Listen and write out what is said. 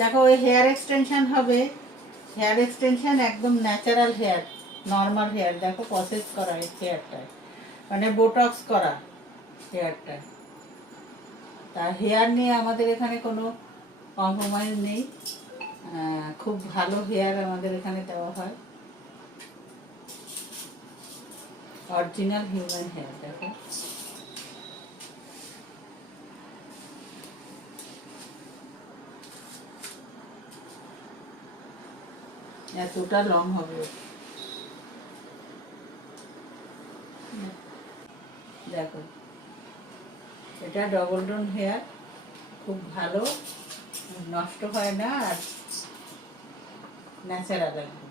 দেখো ওই hair extension হবে, হেয়ার এক্সটেনশন একদম ন্যাচারাল হেয়ার, নর্মাল হেয়ার। দেখো প্রসেস করা এই হেয়ারটায়, মানে বোটক্স করা হেয়ারটা। তা হেয়ার নিয়ে আমাদের এখানে কোনো কম্প্রোমাইজ নেই, খুব ভালো হেয়ার আমাদের এখানে দেওয়া হয়, অরিজিনাল হিউম্যান হেয়ার। দেখো এতটা লং হবে। দেখো এটা ডবল ডোন হেয়ার, খুব ভালো, নষ্ট হয় না, আর ন্যাচারাল একদম।